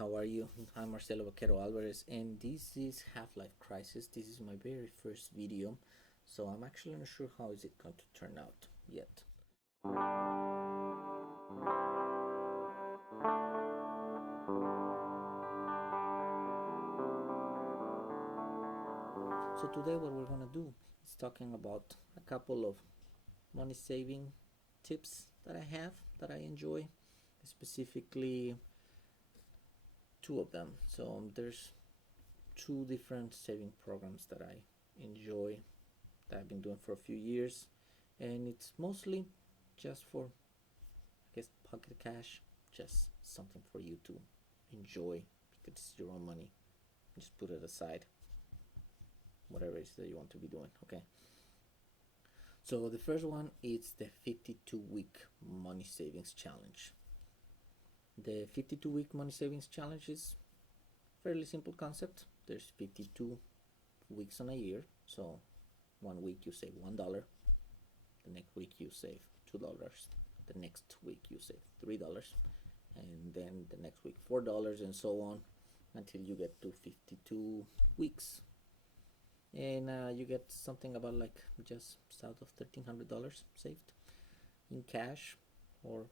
how are you? I'm Marcelo Vaquero Alvarez, and this is Half-Life Crisis. This is my very first video, so I'm actually not sure how is it going to turn out yet. So today what we're gonna do is talking about a couple of money saving tips that I have, that I enjoy, specifically two of them. So there's two different saving programs that I enjoy, that I've been doing for a few years, and it's mostly just for, I guess, pocket cash, just something for you to enjoy because it's your own money. Just put it aside, whatever it is that you want to be doing. Okay, so the first one is the 52-week money savings challenge. The 52-week money savings challenge is fairly simple concept. There's 52 weeks in a year, so 1 week you save $1, the next week you save $2, the next week you save $3, and then the next week $4, and so on until you get to 52 weeks, and you get something about like just south of $1,300 saved in cash or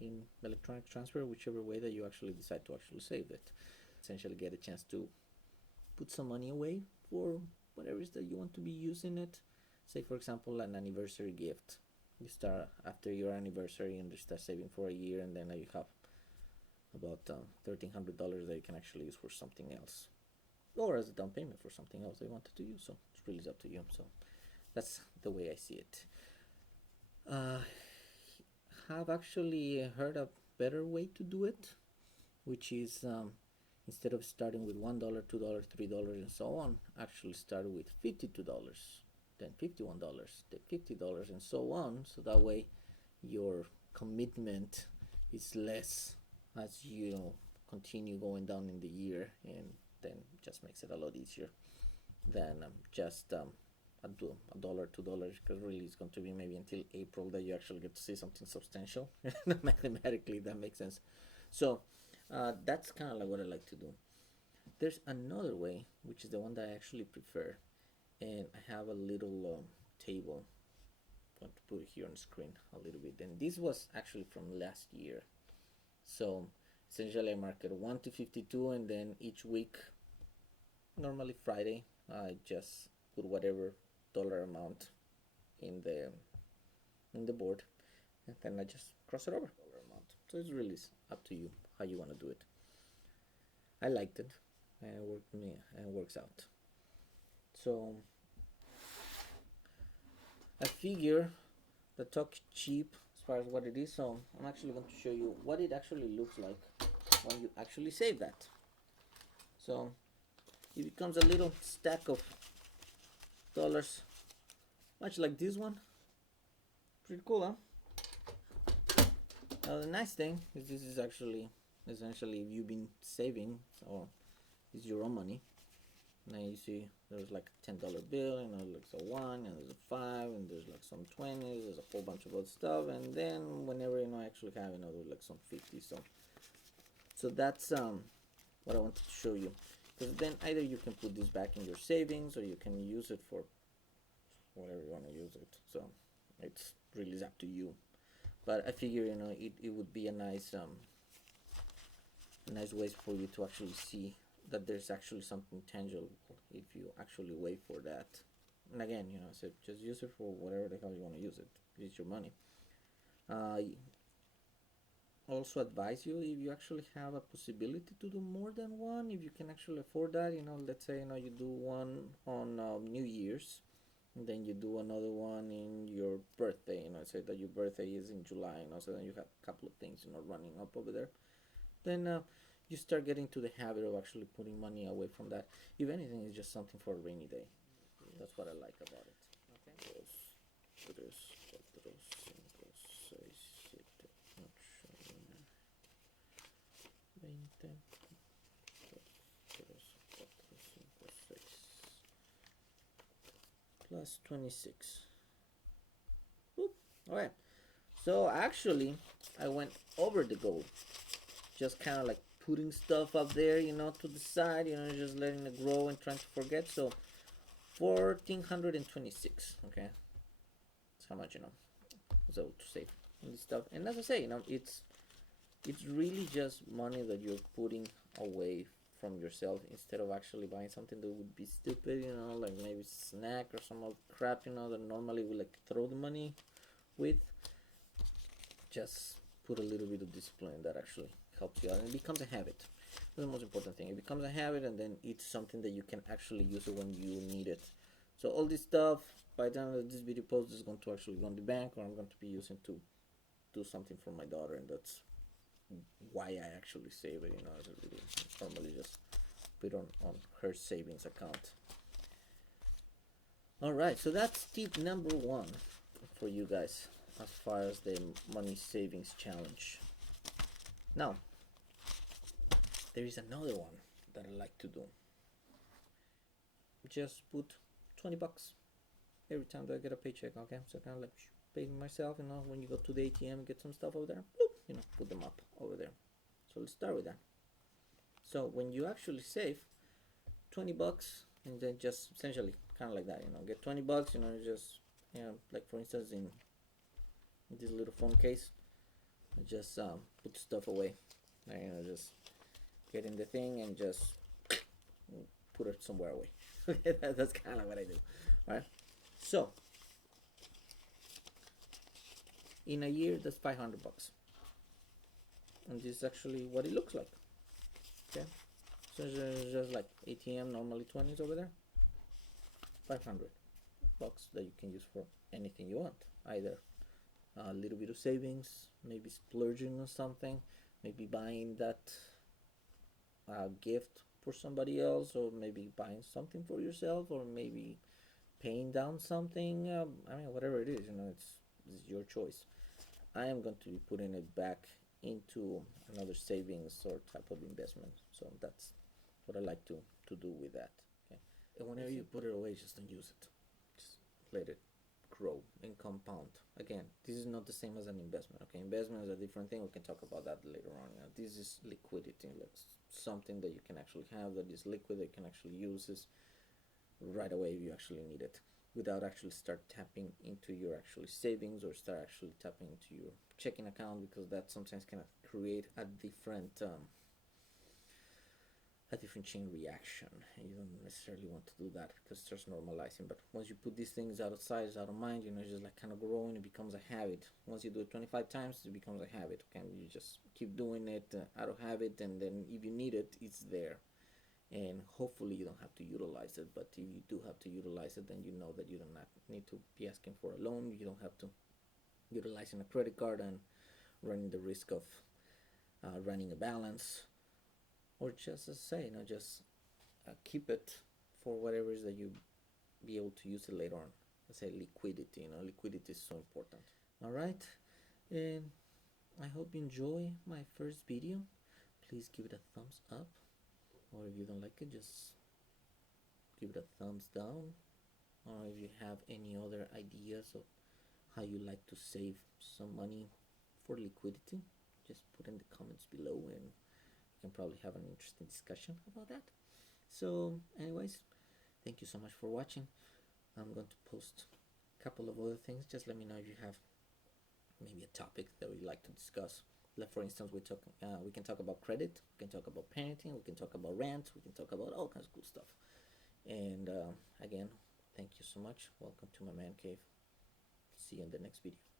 in electronic transfer, whichever way that you actually decide to actually save it. Essentially get a chance to put some money away for whatever it is that you want to be using it. Say for example an anniversary gift. You start after your anniversary and you start saving for a year, and then you have about $1,300 that you can actually use for something else, or as a down payment for something else they wanted to use. So it's really up to you. So that's the way I see it. Have actually heard a better way to do it, which is instead of starting with $1, $2, $3, and so on, actually start with $52, then $51, then $50, and so on. So that way your commitment is less as you continue going down in the year, and then just makes it a lot easier than just $1, $2, because really it's going to be maybe until April that you actually get to see something substantial. Mathematically that makes sense. So that's kind of like what I like to do. There's another way, which is the one that I actually prefer, and I have a little table. I'm going to put it here on the screen a little bit, and this was actually from last year. So essentially I mark it 1 to 52, and then each week, normally Friday, I just put whatever dollar amount in the board, and then I just cross it over dollar amount. So it's really up to you how you want to do it. I liked it, and it worked for me, and it works out. So I figure the talk cheap as far as what it is. So I'm actually going to show you what it actually looks like when you actually save that. So it becomes a little stack of dollars, much like this one. Pretty cool, huh? Now the nice thing is this is actually essentially if you've been saving, or it's your own money. Now you see there's like a $10 bill, and there's a 1, and there's a 5, and there's like some 20s, there's a whole bunch of other stuff, and then whenever I actually have there's like some 50. So that's what I wanted to show you, because then either you can put this back in your savings, or you can use it for whatever you want to use it. So it's really up to you, but I figure it would be a nice ways for you to actually see that there's actually something tangible if you actually wait for that. And again, so just use it for whatever the hell you want to use it. It's your money. Also advise you, if you actually have a possibility to do more than one, if you can actually afford that, let's say you do one on New Year's, and then you do another one in your birthday, say that your birthday is in July, so then you have a couple of things running up over there, then you start getting to the habit of actually putting money away from that. If anything, it's just something for a rainy day. That's what I like about it. Okay. 2, 3, 4, 5, 6, 7, 8, 20, 3, 4, 5, 6, plus 26. Alright, so actually I went over the goal, just kind of like putting stuff up there, to the side, just letting it grow and trying to forget. So 1,426, okay, that's how much, so to save on this stuff. And as I say, it's really just money that you're putting away from yourself instead of actually buying something that would be stupid, like maybe snack or some other crap, that normally we like throw the money with. Just put a little bit of discipline that actually helps you out, and it becomes a habit. That's the most important thing. It becomes a habit, and then it's something that you can actually use it when you need it. So all this stuff, by the time that this video posts, is going to actually go in the bank, or I'm going to be using to do something for my daughter, and that's why I actually save it. I really normally just put on her savings account. All right, so that's tip number 1 for you guys as far as the money savings challenge. Now, there is another one that I like to do. Just put 20 bucks every time that I get a paycheck, okay? So kind of like pay myself, when you go to the ATM and get some stuff over there, bloop, put them up over there. So let's start with that. So when you actually save 20 bucks, and then just essentially kind of like that, get 20 bucks, just, like for instance in this little phone case, just put stuff away, just get in the thing and just put it somewhere away. That's kind of what I do. All right, so in a year, that's 500 bucks, and this is actually what it looks like. Okay, so it's just like ATM normally 20s over there. 500 bucks that you can use for anything you want, either a little bit of savings, maybe splurging on something, maybe buying that gift for somebody else, or maybe buying something for yourself, or maybe paying down something. Whatever it is, it's your choice. I am going to be putting it back into another savings or type of investment. So that's what I like to do with that. Okay, and whenever you put it away, just don't use it. Just let it grow and compound. Again, this is not the same as an investment. Okay, investment is a different thing. We can talk about that later on. This is liquidity, like something that you can actually have that is liquid, that you can actually use this right away if you actually need it, without actually start tapping into your actually savings or start actually tapping into your checking account, because that sometimes can create a different chain reaction, and you don't necessarily want to do that because it starts normalizing. But once you put these things out of sight, out of mind, it's just like kind of growing. It becomes a habit. Once you do it 25 times, it becomes a habit. Okay, you just keep doing it out of habit, and then if you need it, it's there. And hopefully you don't have to utilize it. But if you do have to utilize it, then you know that you do not need to be asking for a loan. You don't have to utilizing a credit card and running the risk of running a balance, or just as I say, just keep it for whatever it is that you be able to use it later on. Let's say liquidity. Liquidity is so important. All right, and I hope you enjoy my first video. Please give it a thumbs up, or if you don't like it, just give it a thumbs down. Or if you have any other ideas of how you like to save some money for liquidity, just put in the comments below, and we can probably have an interesting discussion about that. So anyways, thank you so much for watching. I'm going to post a couple of other things. Just let me know if you have maybe a topic that we'd like to discuss. Like for instance, we can talk about credit, we can talk about parenting, we can talk about rent, we can talk about all kinds of cool stuff. And again, thank you so much. Welcome to my man cave. See you in the next video.